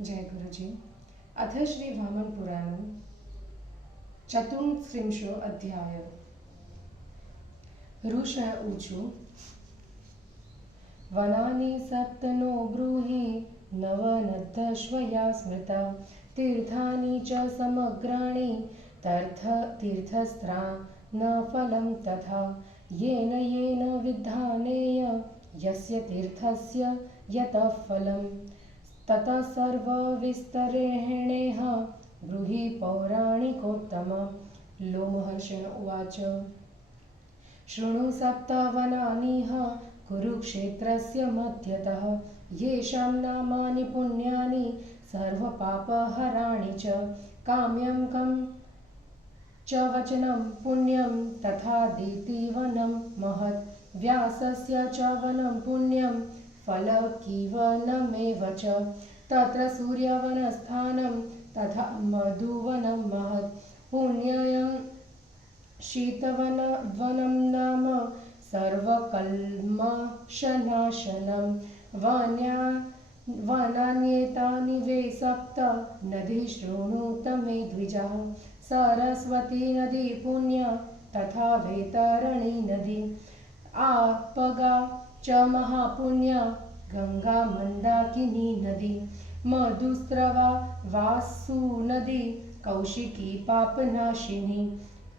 जय गुरुजी। अथ श्री वामन पुराण चतुस्त्रिंशो अध्याय। ऋषः ऊचु वनानि सप्त नो ब्रूहि नवनद्धश्वया स्मृता तीर्थानि च समग्राणि तीर्थस्त्रा न फलं तथा येन येन विद्धानेय यस्य तीर्थस्य यतः फलं ततः सर्वविस्तरेणेह ब्रूहि पौराणिकोत्तम। लोमहर्षण उवाच शृणु सप्तवनानिह कुरुक्षेत्रस्य मध्यतः येषां नामानि पुण्यानि सर्वपापहराणि च काम्यं कं च वचनं पुण्यं तथा दीतिवनं महत् व्यासस्य च वनं पुण्यं फलकीवनमेव च तत्र सूर्यवनस्थानं तथा मधुवनं महत् पुण्यं शीतवनं नाम सर्वकल्मषनाशनं वनान्येतानि वै सप्त नदी शृणुत मे द्विजः सरस्वती नदी पुण्या तथा वैतरणी नदी आपगा च महापुण्या गंगा मंदाकिनी नदी मधुस्रवा वासु नदी कौशिकी पापनाशिनी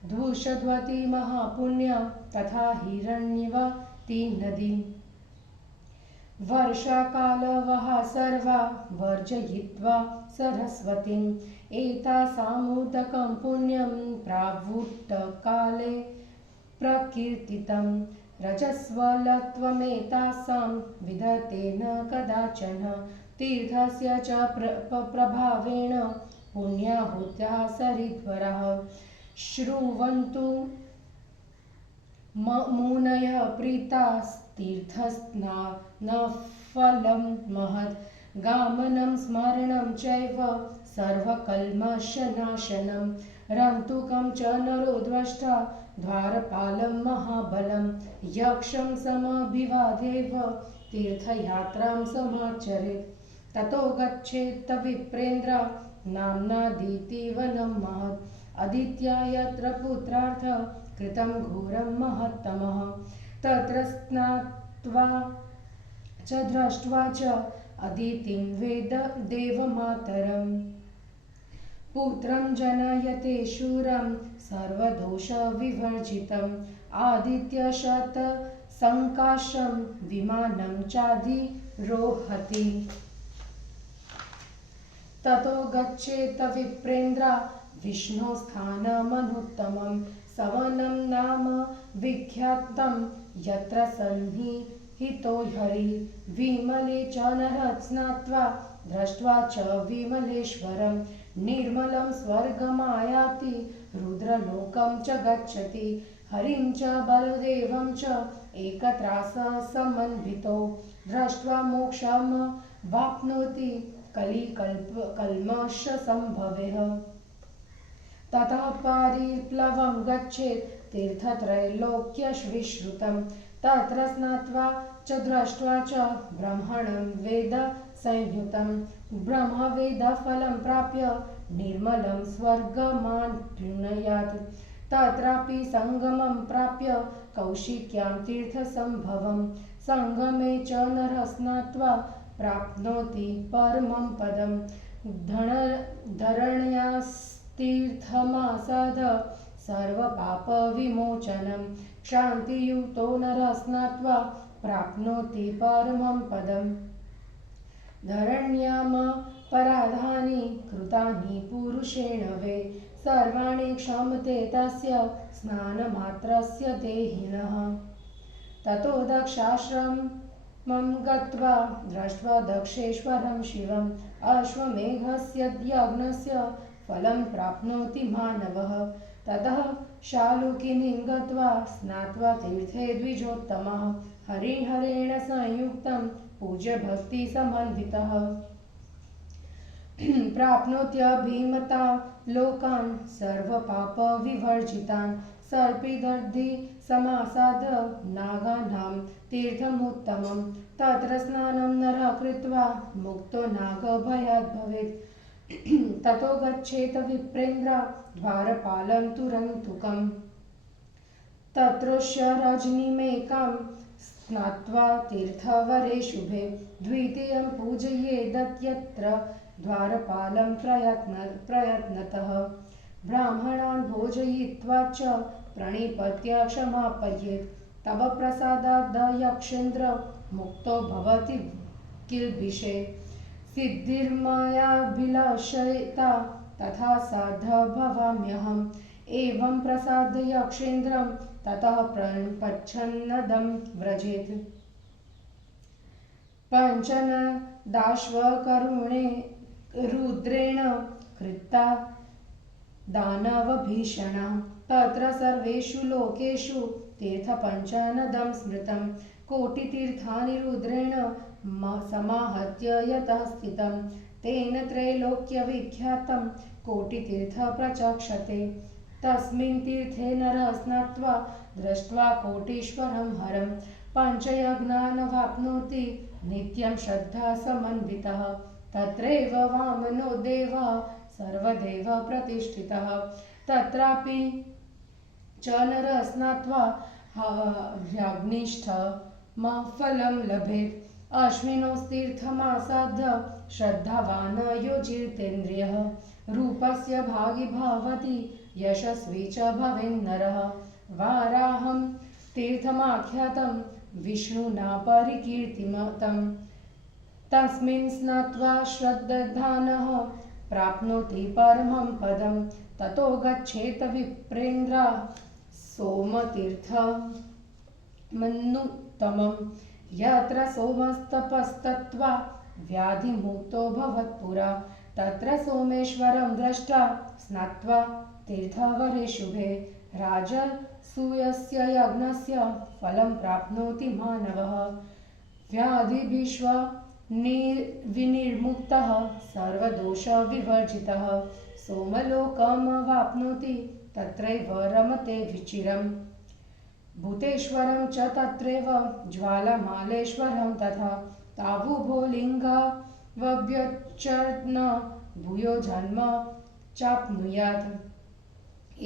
धूषद्वती महापुण्या तथा हिरण्यवती नदी वर्षाकालवः सर्वा वर्जयित्वा सरस्वतीम् एतासामुदकं पुण्यं प्रावुट्टकाले प्रकीर्तितं रजस्वलत्वमेतासां विदते न कदाचन तीर्थस्य च प्रभावेण पुण्याहुत्याः सरिद्वरः श्रुण्वन्तु मुनयः प्रीतास्तीर्थस्नानफलं महत् गामनं स्मरणं चैव सर्वकल्मषनाशनं रन्तुकं च नरो द्रष्टा द्वारपालं महाबलं यक्षं समभिवादेव तीर्थयात्रां समाचरेत् ततो गच्छेत् विप्रेन्द्र नाम्ना दीतिवनं महत् अदित्या यत्र पुत्रार्थ कृतं घोरं महत्तमः तत्र स्नात्वा च दृष्ट्वा च अदितिं वेद देवमातरम् पुत्रं जनयते शूरं सर्वदोषविवर्जितम् आदित्यशतसङ्काशं विमानं चाधिरोहति ततो गच्छेत विप्रेन्द्र विष्णुस्थानमनुत्तमं सवनं नाम विख्यातं यत्र सन्निहितो हरि विमले च नरः स्नात्वा दृष्ट्वा च विमलेश्वरं निर्मलं स्वर्गमायाति रुद्रलोकं च गच्छति हरिं च बलदेवं च एकत्राससमन्वितो दृष्ट्वा मोक्षं वाप्नोति कलिकल्मषसम्भवः ततः पारिप्लवं गच्छेत् तीर्थत्रैलोक्यविश्रुतं तत्र स्नात्वा च दृष्ट्वा च ब्रह्मणं वेद संयुतं ब्रह्मवेदफलं प्राप्य निर्मलं स्वर्गमाप्नुयात् तत्रापि संगमं प्राप्य कौशिक्यां तीर्थसम्भवं संगमे च नरः स्नात्वा प्राप्नोति परमं पदं धरण्यास्तीर्थमासाद सर्वपापविमोचनं क्षान्तियुक्तो नरः स्नात्वा प्राप्नोति परमं पदम् धरण्यामपराधानि कृतानि पुरुषेण वै सर्वाणि क्षमते तस्य स्नानमात्रस्य देहिनः ततो दक्षाश्रमं गत्वा दृष्ट्वा दक्षेश्वरं शिवम् अश्वमेधस्य यज्ञस्य फलं प्राप्नोति मानवः ततः शालुकिनीं गत्वा स्नात्वा तीर्थे द्विजोत्तमः हरिहरेण संयुक्तं पूज्य भक्ति समन्वितः प्राप्नोत्यभिमता लोकान् सर्वपापविवर्जितान् सर्पिदर्धि समासाद्य नागानां तीर्थमुत्तमं तत्र स्नानं नरः कृत्वा मुक्तो नागभयात् भवेत्। ततो गच्छेत विप्रेन्द्र द्वारपालं तुरन्तुकम्। तत्रोष्य रजनीमेकां स्नात्वा तीर्थवरे शुभे द्वितीयं पूजयेदत्यत्र द्वारपालं प्रयत्नतः ब्राह्मणान् भोजयित्वा च प्रणिपत्य क्षमापयेत्। तव प्रसादाद् यक्षेन्द्र मुक्तो भवति किल्बिषे सिद्धिर्मयाभिलाषयिता तथा साध भवाम्यहम्। एवं प्रसाद्य यक्षेन्द्रं ततः प्रपच्छन्नदं व्रजेत्। पञ्चनदाश्वकरुणे रुद्रेण कृता दानवभीषणा तत्र सर्वेषु लोकेषु तीर्थपञ्चनदं स्मृतं। कोटितीर्थानि रुद्रेण समाहत्य यतः स्थितं तेन त्रैलोक्यविख्यातं कोटितीर्थप्रचक्षते। तस्मिन् तीर्थे नरः स्नात्वा दृष्ट्वा कोटीश्वरं हरं पञ्चयज्ञानवाप्नोति नित्यं श्रद्धा समन्वितः। तत्रैव वामनो देवः सर्वदेव प्रतिष्ठितः। तत्रापि च नरः स्नात्वा ह्यग्निष्ठमफलं लभेत्। अश्विनोस्तीर्थमासाद्य श्रद्धावान् योजितेन्द्रियः रूपस्य भागी भवति यशस्वी च भवेन्नरः। वाराहं तीर्थमाख्यातं विष्णुना परिकीर्तितं तस्मिन् स्नात्वा श्रद्धानः प्राप्नोति परमं पदं। ततो गच्छेत विप्रेन्द्र सोमतीर्थमनुत्तमं यत्र सोमस्तपस्तत्वा व्याधिमुक्तो भवत्पुरा। तत्र सोमेश्वरं दृष्ट्वा स्नात्वा तीर्थवरे शुभे राजसूयस्य यज्ञस्य फलं प्राप्नोति मानवः। व्याधिविनिर्मुक्तः सर्वदोषविवर्जितः सोमलोकमवाप्नोति तत्रैव रमते विचिरम्। भूतेश्वरं च तत्रैव ज्वालामालेश्वरं तथा तावुभोलिङ्गव्यच्चन भूयो जन्म चाप्नुयात्।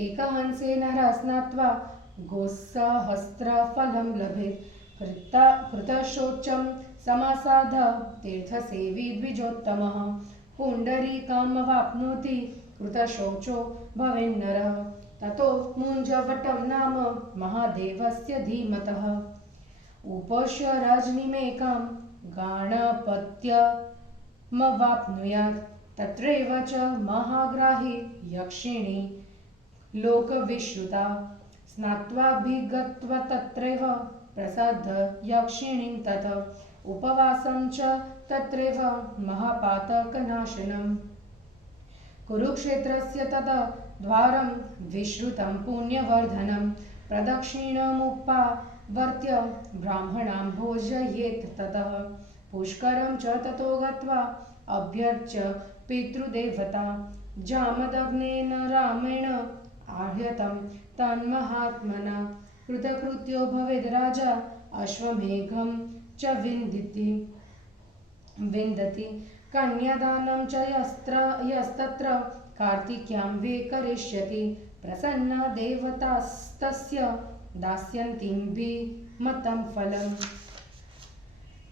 एकहंसेन नरः स्नात्वा गोसहस्रफलं लभेत्। कृतशौचं समासाद तीर्थसेवी द्विजोत्तमः पुण्डरीकामवाप्नोति कृतशौचो भवेन्नरः। ततो मुञ्जवटं नाम महादेवस्य धीमतः उपोष्य रजनीमेकां गाणपत्यमवाप्नुयात्। तत्रैव च महाग्राही यक्षिणी लोकविश्रुता स्नात्वाभिगत्वा तत्रैव प्रसाद्य यक्षिणीं तत उपवासं च तत्रैव महापातकनाशनम्। कुरुक्षेत्रस्य तदा द्वारं विश्रुतं पुण्यवर्धनं प्रदक्षिणमुपावर्त्य ब्राह्मणां भोजयेत्। ततः पुष्करं च ततो गत्वा अभ्यर्च्य पितृदेवता जामदग्नेन रामेण आह्यतं तन्महात्मना कृतकृत्यो भवेद् राजा अश्वमेघं च विन्दति कन्यादानं च यस्तत्र कार्तिक्यां वे करिष्यति प्रसन्ना देवतास्तस्य दास्यन्तीभिमतं फलम्।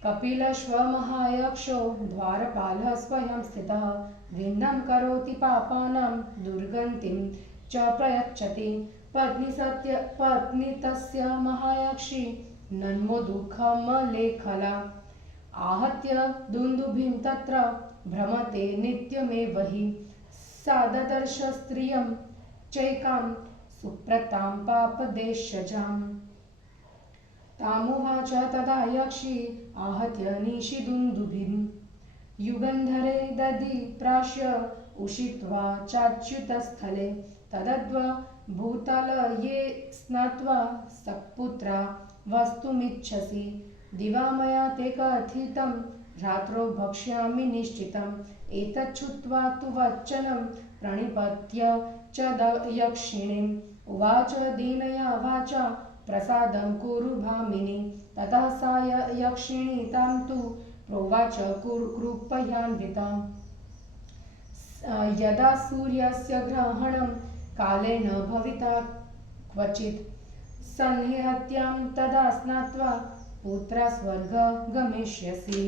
कपिलश्वमहायक्षो द्वारपालः स्वयं स्थितः विन्दं करोति पापानां दुर्गतिं च प्रयच्छति। पत्नी तस्य महायक्षी नन्मो दुःखमलेखला आहत्य दुन्दुभिं तत्र भ्रमते नित्यमेव हि। सा ददर्श स्त्रियं चैकां सुप्रतां पापदेशजाम्। तामुवाच तदा यक्षी आहत्य निशिदुन्दुभिं युगन्धरे दधिप्राश्य उषित्वा चाच्युतस्थले तदद्भूतलये स्नात्वा सत्पुत्रा वस्तुमिच्छसि दिवा मया ते कथितं रात्रौ भक्ष्यामि निश्चितम्। एतच्छ्रुत्वा तु वचनं प्रणिपत्य च यक्षिणीम् उवाच दीनया वाचा प्रसादं कुरु भामिनी। ततः सा यक्षिणी तां तु प्रोवाच कृपयान्वितां। यदा सूर्यस्य ग्रहणं कालेन भविता क्वचित् सन्निहत्यां तदा स्नात्वा पुत्रा स्वर्ग गमिष्यसि।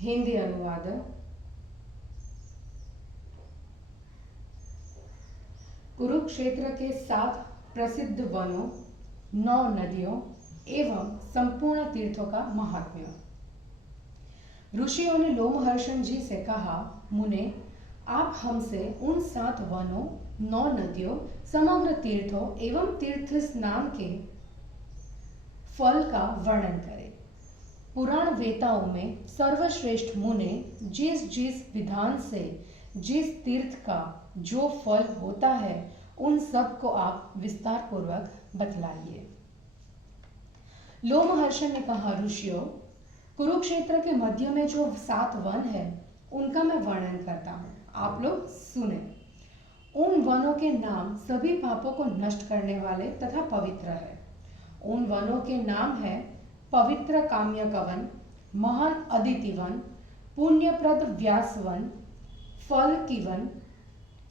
हिंदी अनुवाद। कुरुक्षेत्र के 7 प्रसिद्ध वनों, 9 नदियों एवं संपूर्ण तीर्थों का महात्म्य। ऋषियों ने लोमहर्षण जी से कहा, मुने, आप हमसे उन 7 वनों, 9 नदियों, समग्र तीर्थों एवं तीर्थ स्नान के फल का वर्णन करें। पुराण वेताओं में सर्वश्रेष्ठ मुने जिस जिस विधान से जिस तीर्थ का जो फल होता है उन सब को आप विस्तार पूर्वक बतलाइए। लोमहर्षण ने कहा, ऋषियों, कुरुक्षेत्र के मध्य में जो 7 वन है उनका मैं वर्णन करता हूँ, आप लोग सुने। उन वनों के नाम सभी पापों को नष्ट करने वाले तथा पवित्र है। उन वनों के नाम है पवित्र काम्यक वन, महान अदिति वन, पुण्यप्रद व्यास वन, फल की वन,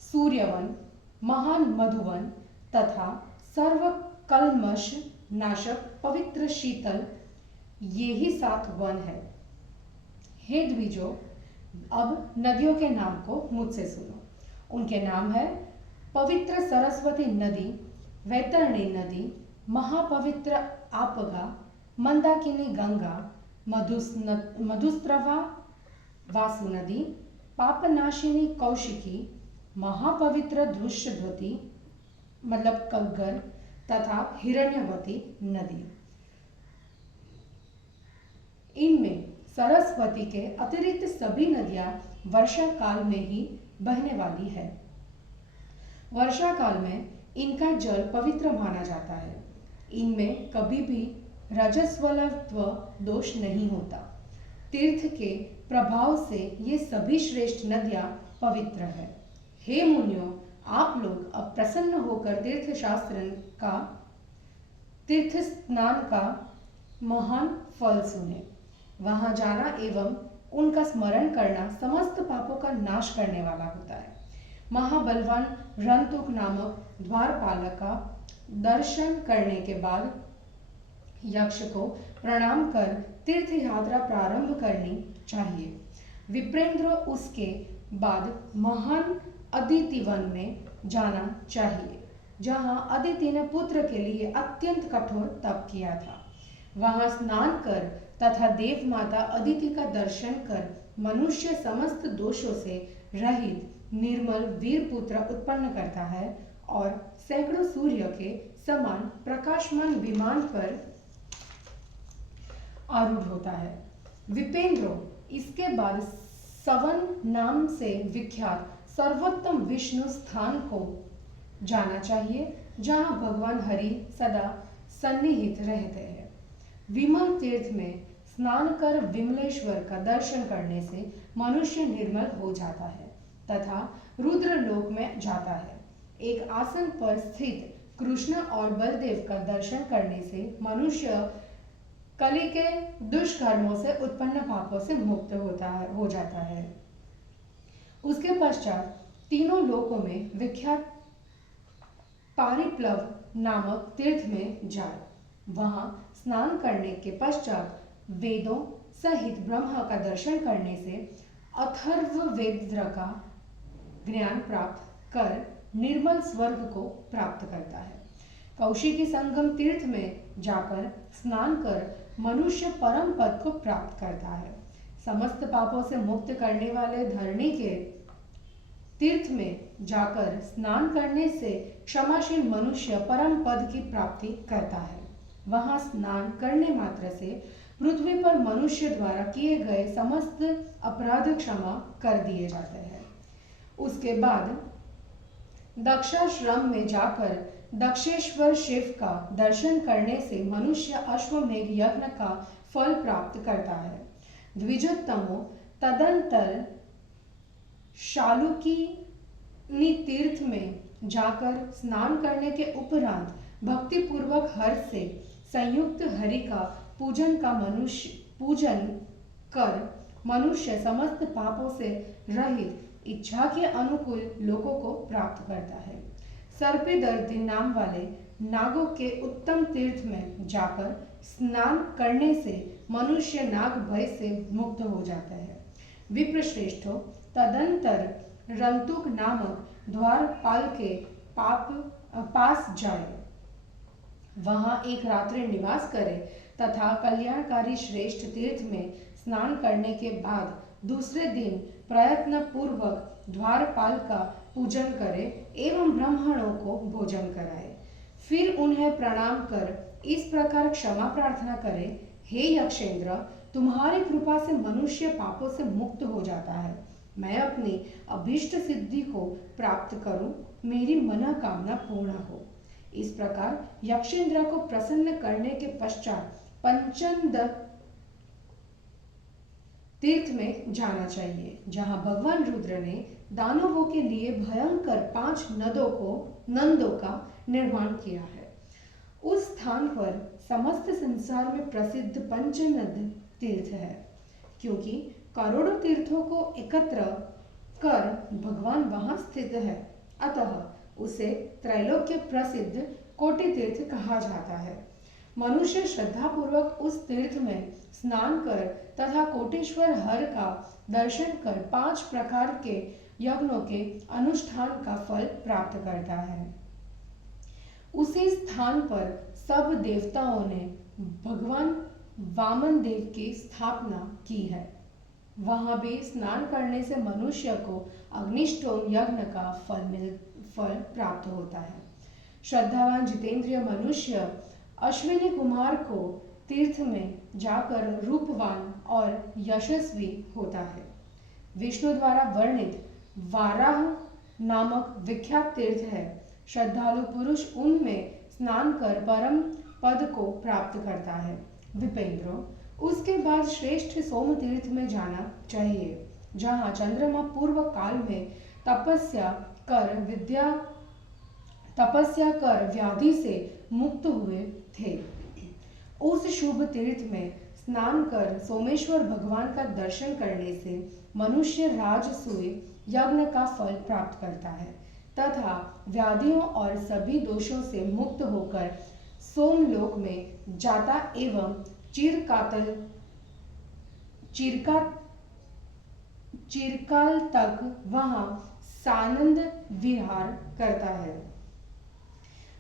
सूर्यवन, महान मधुवन तथा सर्व कल्मश नाशक पवित्र शीतल, ये ही 7 वन है। हे द्विजों, अब नदियों के नाम को मुझसे सुनो। उनके नाम है पवित्र सरस्वती नदी, वैतरणी नदी, महापवित्र आपगा, मंदाकिनी गंगा, मधुस्रवा वासु नदी, पापनाशिनी कौशिकी, महापवित्र धृष्यवती मतलब कग्गर तथा हिरण्यवती नदी। इनमें सरस्वती के अतिरिक्त सभी नदियां वर्षा काल में ही बहने वाली है। वर्षा काल में इनका जल पवित्र माना जाता है। इनमें कभी भी रजस्वलत्व दोष नहीं होता। तीर्थ के प्रभाव से ये सभी श्रेष्ठ नदियां पवित्र है। हे मुनियों, आप लोग अब प्रसन्न होकर तीर्थ स्नान का महान फल सुने। वहां जाना एवं उनका स्मरण करना समस्त पापों का नाश करने वाला होता है। महाबलवान रणतुक नामक द्वारपालक का दर्शन करने के बाद यक्ष को प्रणाम कर तीर्थ यात्रा प्रारंभ करनी चाहिए। विप्रेंद्र उसके बाद महान अदिति वन में जाना चाहिए, जहां अदिति ने पुत्र के लिए अत्यंत कठोर तप किया था। वहां स्नान कर तथा देव माता अदिति का दर्शन कर मनुष्य समस्त दोषों से रहित निर्मल वीर पुत्र उत्पन्न करता है और सैकड़ों सूर्य के समान प्रकाशमान विमान पर आरूढ़ होता है। विपेंद्रो, इसके बाद सवन नाम से विख्यात सर्वोत्तम विष्णु स्थान को जाना चाहिए, जहां भगवान हरि सदा सन्निहित रहते हैं। विमल तीर्थ में स्नान कर विमलेश्वर का दर्शन करने से मनुष्य निर्मल हो जाता है तथा रुद्र लोक में जाता है। एक आसन पर स्थित कृष्ण और बलदेव का दर्शन करने से मनुष्य कली के दुष्कर्मों से उत्पन्न पापों से मुक्त हो जाता है। उसके पश्चात तीनों लोकों में विख्यात पारिप्लव नामक तीर्थ में जाए। वहां स्नान करने के पश्चात वेदों सहित ब्रह्मा का दर्शन करने से अथर्ववेद का ज्ञान प्राप्त कर निर्मल स्वर्ग को प्राप्त करता है। कौशिकी संगम तीर्थ में जाकर स्नान कर मनुष्य परम पद को प्राप्त करता है। समस्त पापों से मुक्त करने वाले धरणी के तीर्थ में जाकर स्नान करने से क्षमाशील मनुष्य परम पद की प्राप्ति करता है। वहां स्नान करने मात्र से पृथ्वी पर मनुष्य द्वारा किए गए समस्त अपराध क्षमा कर दिए जाते हैं। उसके बाद दक्षाश्रम में जाकर दक्षेश्वर शिव का दर्शन करने से मनुष्य अश्वमेघ यज्ञ का फल प्राप्त करता है। द्विजोत्तमो, तदंतर शालुकी तीर्थ में जाकर स्नान करने के उपरांत भक्ति पूर्वक हर्ष से संयुक्त हरि का पूजन कर मनुष्य समस्त पापों से रहित इच्छा के अनुकूल लोकों को प्राप्त करता है। सर्पिदर्दी नाम वाले नागों के उत्तम तीर्थ में जाकर स्नान करने से मनुष्य नाग भय से मुक्त हो जाता है। विप्रश्रेष्ठो, तदंतर रंतुक नामक द्वारपाल के पास जाए, वहां एक रात्रि निवास करे तथा कल्याणकारी श्रेष्ठ तीर्थ में स्नान करने के बाद दूसरे दिन प्रयत्न पूर्वक द्वारपाल का पूजन करे एवं ब्राह्मणों को भोजन कराए। फिर उन्हें प्रणाम कर इस प्रकार क्षमा प्रार्थना करे, हे यक्षेंद्र, तुम्हारी कृपा से मनुष्य पापों से मुक्त हो जाता है। मैं अपनी अभीष्ट सिद्धि को प्राप्त करूं, मेरी मनोकामना पूर्ण हो। इस प्रकार यक्षेंद्र को प्रसन्न करने के पश्चात पंचनद तीर्थ में जाना चाहिए, जहां भगवान रुद्र ने दानवों के लिए भयंकर 5 नंदों का निर्माण किया है। उस स्थान पर समस्त संसार में प्रसिद्ध पंचनद तीर्थ है, क्योंकि करोड़ों तीर्थों को एकत्र कर भगवान वहां स्थित है, अतः उसे त्रैलोक्य प्रसिद्ध कोटि तीर्थ कहा जाता है। मनुष्य श्रद्धापूर्वक उस तीर्थ में स्नान कर तथा कोटेश्वर हर का दर्शन कर 5 प्रकार के यज्ञों के अनुष्ठान का फल प्राप्त करता है। उसी स्थान पर सब देवताओं ने भगवान वामन देव की स्थापना की है। वहां भी स्नान करने से मनुष्य को अग्निष्टोम यज्ञ का फल प्राप्त होता है। श्रद्धावान जितेंद्रिय मनुष्य अश्विनी कुमार को तीर्थ में जाकर रूपवान और यशस्वी होता है। विष्णु द्वारा वर्णित वाराह नामक विख्यात तीर्थ है। श्रद्धालु पुरुष उनमें स्नान कर परम पद को प्राप्त करता है। विपेंद्रो, उसके बाद श्रेष्ठ सोम तीर्थ में जाना चाहिए, जहां चंद्रमा पूर्व काल में तपस्या कर व्याधि से मुक्त हुए थे। उस शुभ तीर्थ में स्नान कर सोमेश्वर भगवान का दर्शन करने से मनुष्य राजसूय यज्ञ का फल प्राप्त करता है तथा व्याधियों और सभी दोषों से मुक्त होकर सोमलोक में जाता एवं चिरकाल तक वहां सानंद विहार करता है।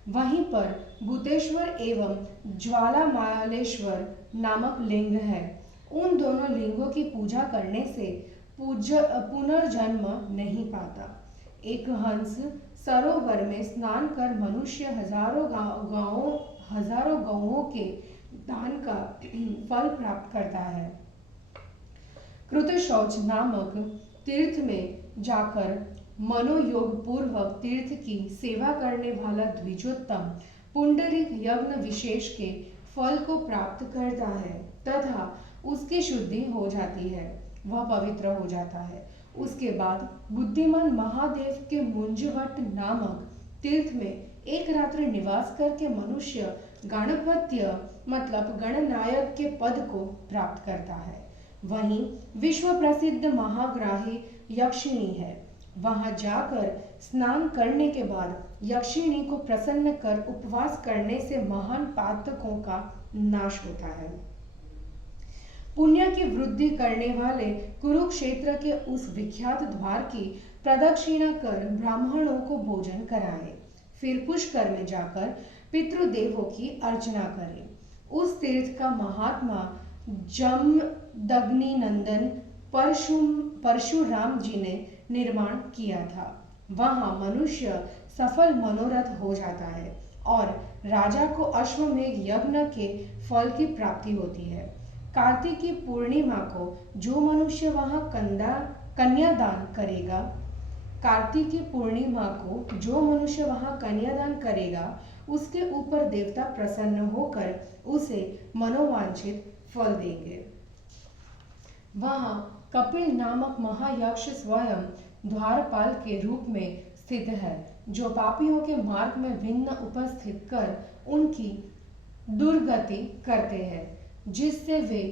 वहीं पर भूतेश्वर एवं ज्वालामालेश्वर नामक लिंग है। उन दोनों लिंगों की पूजा करने से पुनर्जन्म नहीं पाता। एक हंस सरोवर में स्नान कर मनुष्य हजारों गौओं के दान का फल प्राप्त करता है। कृतशौच नामक तीर्थ में जाकर मनोयोग पूर्वक तीर्थ की सेवा करने वाला द्विजोत्तम पुंडरीक यज्ञ विशेष के फल को प्राप्त करता है तथा उसकी शुद्धि हो जाती है, वह पवित्र हो जाता है। उसके बाद बुद्धिमान महादेव के मुंजवट नामक तीर्थ में एक रात्रि निवास करके मनुष्य गणपत्य मतलब गणनायक के पद को प्राप्त करता है। वहीं विश्व प्रसिद्ध महाग्राही यक्षिणी है। वहां जाकर स्नान करने के बाद यक्षिणी को प्रसन्न कर उपवास करने से महान पातकों का नाश होता है। पुण्य की वृद्धि करने वाले कुरुक्षेत्र के उस विख्यात द्वार की प्रदक्षिणा कर ब्राह्मणों को भोजन कराए। फिर पुष्कर में जाकर पितृदेवों की अर्चना करें। उस तीर्थ का महात्मा जमदग्नि नंदन परशुराम जी ने निर्माण किया था। वहां मनुष्य सफल मनोरथ हो जाता है और राजा को अश्वमेघ यज्ञ के फल की प्राप्ति होती है। कार्तिकी पूर्णिमा को जो मनुष्य वहां कन्यादान करेगा उसके ऊपर देवता प्रसन्न होकर उसे मनोवांछित फल देंगे। वहां कपिल नामक महायक्ष स्वयं द्वारपाल के रूप में स्थित है। जो पापियों के मार्ग में विघ्न उपस्थित कर उनकी दुर्गति करते हैं, जिससे वे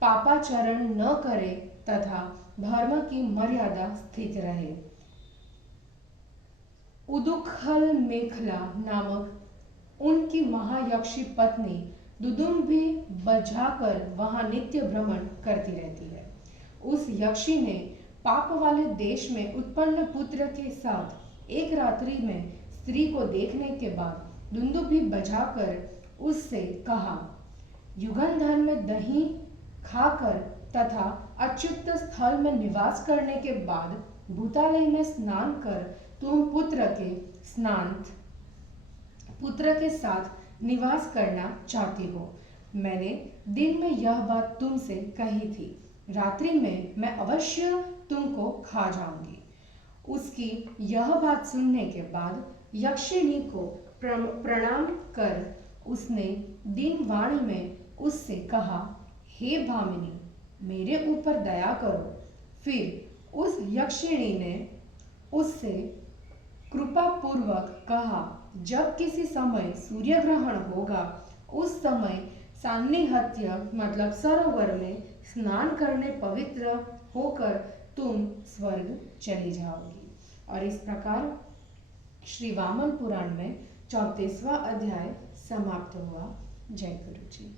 पापाचरण न करें तथा धर्म की मर्यादा स्थित रहे। उदुखल मेखला नामक उनकी महायक्षी पत्नी दुदुम्बी बजाकर वहां नित्य भ्रमण करती रहती है। उस यक्षी ने पाप वाले देश में उत्पन्न पुत्र के साथ एक रात्रि में स्त्री को देखने के बाद दुंदुभी बजाकर उससे कहा, युगंधर में दही खाकर तथा अच्युत स्थल में निवास करने के बाद भूतालय में स्नान कर तुम पुत्र के साथ निवास करना चाहती हो। मैंने दिन में यह बात तुमसे कही थी, रात्रि में मैं अवश्य तुमको खा जाऊंगी। उसकी यह बात सुनने के बाद यक्षिणी को प्रणाम कर उसने दीन वाणी में उससे कहा, हे भामिनी, मेरे ऊपर दया करो। फिर उस यक्षिणी ने उससे कृपा पूर्वक कहा, जब किसी समय सूर्य ग्रहण होगा उस समय सान्निहत्य मतलब सरोवर में स्नान करने पवित्र होकर तुम स्वर्ग चली जाओगी। और इस प्रकार श्री वामन पुराण में 34वां अध्याय समाप्त हुआ। जय गुरु जी।